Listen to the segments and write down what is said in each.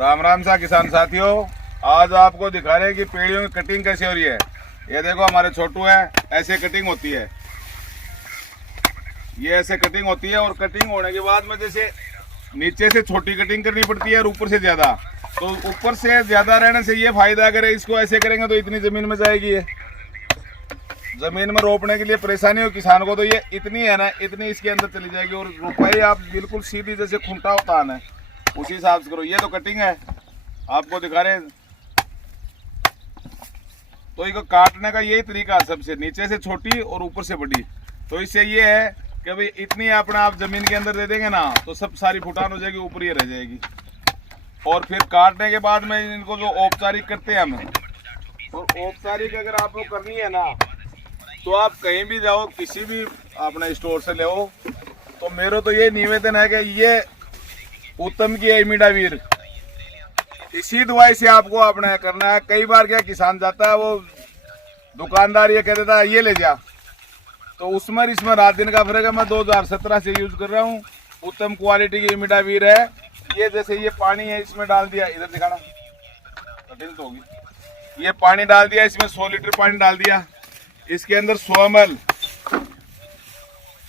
राम राम सा किसान साथियों, आज आपको दिखा रहे हैं कि पेड़ियों की कटिंग कैसे हो रही है। ये देखो हमारे छोटू है, ऐसे कटिंग होती है। ये ऐसे कटिंग होती है और कटिंग होने के बाद में जैसे नीचे से छोटी कटिंग करनी पड़ती है और ऊपर से ज्यादा। तो ऊपर से ज्यादा रहने से ये फायदा, अगर इसको ऐसे करेंगे तो इतनी जमीन में जाएगी। ये जमीन में रोपने के लिए परेशानी हो किसान को, तो ये इतनी है ना, इतनी इसके अंदर चली जाएगी और रोपाई आप बिल्कुल सीधी जैसे खुंटा होता है ना, उसी हिसाब से करो। ये तो कटिंग है, आपको दिखा रहे हैं। तो इसको काटने का यही तरीका है, सबसे नीचे से छोटी और ऊपर से बड़ी। तो इससे ये है कि भाई इतनी अपना आप जमीन के अंदर दे देंगे ना तो सब सारी फुटान हो जाएगी, ऊपर ही रह जाएगी। और फिर काटने के बाद में इनको जो औपचारिक करते हैं हम, और औपचारिक अगर आपको करनी है ना तो आप कहीं भी जाओ, किसी भी अपने स्टोर से ले हो। तो मेरा तो ये निवेदन है कि ये उत्तम की इमिडावीर, इसी दवाई से आपको अपना करना है। कई बार क्या किसान जाता है, वो दुकानदार ये कह देता है ये ले जा, तो उसमें इसमें रात दिन का फर्क है। मैं 2017 से यूज कर रहा हूँ, उत्तम क्वालिटी की इमिडावीर है ये। जैसे ये पानी है, इसमें डाल दिया, इधर दिखाना कठिन तो होगी। ये पानी डाल दिया, इसमें 100 लीटर पानी डाल दिया, इसके अंदर 100 ml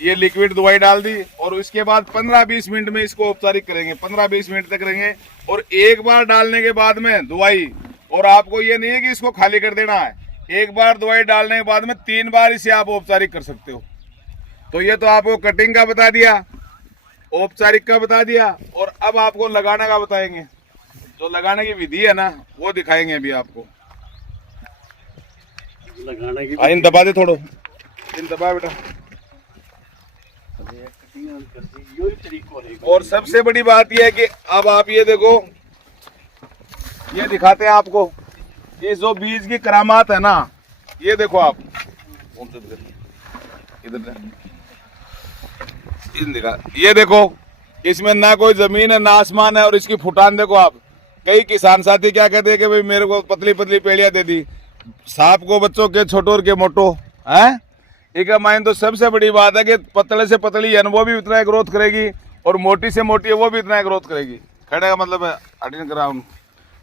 ये लिक्विड दवाई डाल दी। और उसके बाद 15-20 मिनट में इसको औपचारिक करेंगे, 15-20 मिनट तक करेंगे। और एक बार डालने के बाद में दवाई, और आपको ये नहीं है कि इसको खाली कर देना है, एक बार दवाई डालने के बाद में 3 बार इसे आप औपचारिक कर सकते हो। तो ये तो आपको कटिंग का बता दिया, औपचारिक का बता दिया, और अब आपको लगाने का बताएंगे। तो लगाने की विधि है ना, वो दिखाएंगे अभी आपको। लगाने की इन दबा दे, थोड़ो इन दबा बेटा। और सबसे बड़ी बात यह है कि अब आप ये देखो, ये दिखाते हैं आपको, ये जो बीज की करामात है ना, ये देखो आप इधर दिखा, ये देखो इसमें ना कोई जमीन है ना आसमान है, और इसकी फुटान देखो आप। कई किसान साथी क्या कहते हैं कि भाई मेरे को पतली पतली पेड़ियां दे दी, सांप को बच्चों के छोटो और के मोटो है। एक माइन तो सबसे बड़ी बात है कि पतले से पतली है वो भी उतना ग्रोथ करेगी, और मोटी से मोटी है वो भी इतना ग्रोथ करेगी। खड़े का मतलब है अटेंड कराऊं।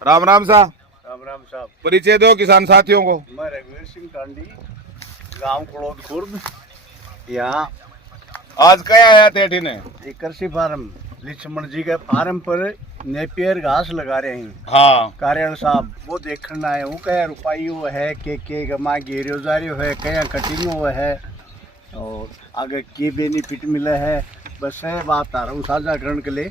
राम राम साहब। राम राम साहब। परिचय दो किसान साथियों को। मैं रघुवीर सिंह टांडी, गांव कड़ौद खुर्द। यहाँ आज क्या आया थे अठीने? एक कृषि फार्म लक्ष्मण जी के फार्म पर नेपियर घास लगा रहे हैं। हाँ, कार्यालय साहब वो देखना है, वो क्या रुपाई वो है के गमा घेरियो जा रही है, क्या कटिंग हुआ है, और आगे की बेनिफिट मिला है। बस है बात आ रहा हूँ साझा करने के लिए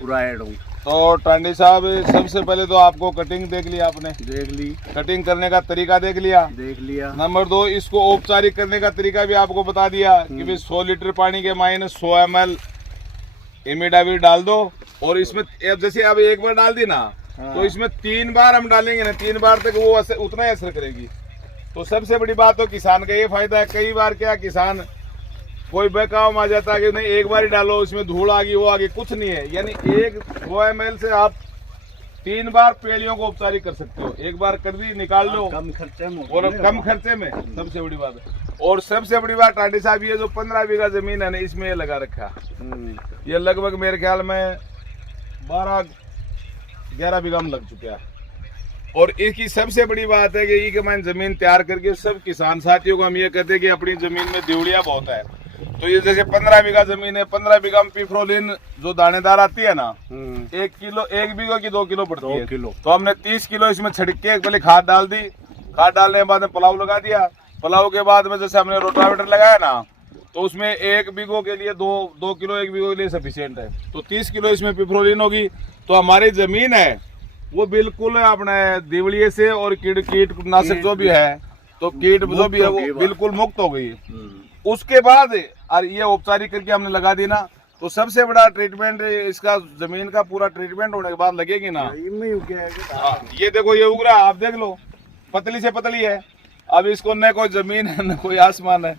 पूरा ऐड हूँ। तो टांडी साहब सबसे पहले तो आपको कटिंग देख लिया, आपने देख ली, कटिंग करने का तरीका देख लिया। देख लिया। नंबर 2, इसको औपचारिक करने का तरीका भी आपको बता दिया कि भाई 100 लीटर पानी के मायने 100 ml इमिडावीर डाल दो। और इसमें जैसे अब एक बार डाल दी ना, तो इसमें 3 बार हम डालेंगे ना, 3 बार तक वो उतना ही असर करेगी। तो सबसे बड़ी बात तो किसान का ये फायदा है। कई बार क्या किसान कोई बहकाव आ जाता है कि नहीं एक बार ही डालो, इसमें धूल आ गई वो आ गई, कुछ नहीं है। यानी 100 ml से आप 3 बार पेड़ियों को उपचारित कर सकते हो। एक बार कर दी, निकाल लो, कम खर्चे में, और कम खर्चे में, सबसे बड़ी बात है। और सबसे बड़ी बात टांडी साहब, ये जो 15 बीघा जमीन है ना, इसमें ये लगा रखा, ये लगभग मेरे ख्याल में 12-11 बीघा में लग चुका है। और इसकी सबसे बड़ी बात है कि ये मैंने जमीन तैयार करके सब किसान साथियों को हम ये कहते हैं कि अपनी जमीन में दिवड़िया बहुत है। तो ये जैसे 15 बीघा जमीन है, 15 बीघा में पिफ्रोलिन जो दानेदार आती है ना, 1 किलो, 1 बीघा की 2 किलो पड़ती है। 2 किलो। तो हमने 30 किलो इसमें छिड़क के पहले खाद डाल दी, खाद डालने के बाद में पलाव लगा दिया। पलाव के बाद में जैसे हमने रोटावेटर लगाया ना, तो उसमें 1 बीघो के लिए 2 किलो 1 बीघो के लिए सफिशियंट है। तो 30 किलो इसमें पिफ्रोलिन होगी। तो हमारी जमीन है वो बिल्कुल अपने दिवड़िए से और कीटनाशक जो भी है, तो कीट जो भी है वो बिल्कुल मुक्त हो गई। उसके बाद और ये औपचारिक करके हमने लगा दी ना, तो सबसे बड़ा ट्रीटमेंट इसका जमीन का पूरा ट्रीटमेंट होने के बाद लगेगी ना। ये देखो ये उग रहा, आप देख लो, पतली से पतली है। अब इसको न कोई जमीन है न कोई आसमान है,